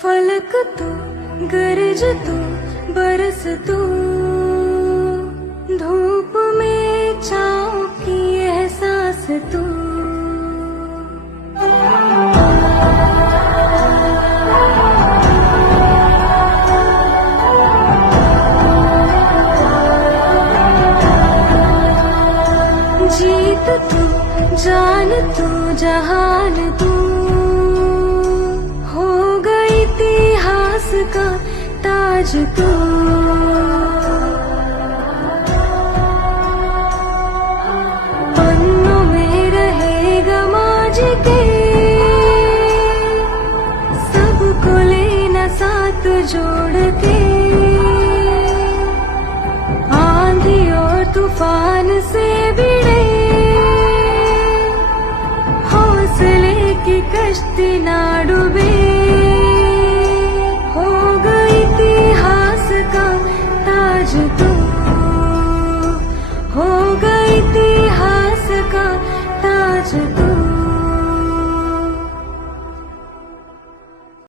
फलक तू, गरज तू, बरस तू, धूप में छाँव की एहसास तू। जीत तू, जान तू, जहान तू, हो गई इतिहास का ताज तू। पन्नों में रहेगा माजी के, सबको लेना साथ जोड़ के। आंधी और तूफान से भिड़े हौसले की कश्ती ना डूबे, हो गई इतिहास का ताज तू, हो गई इतिहास का ताज तू।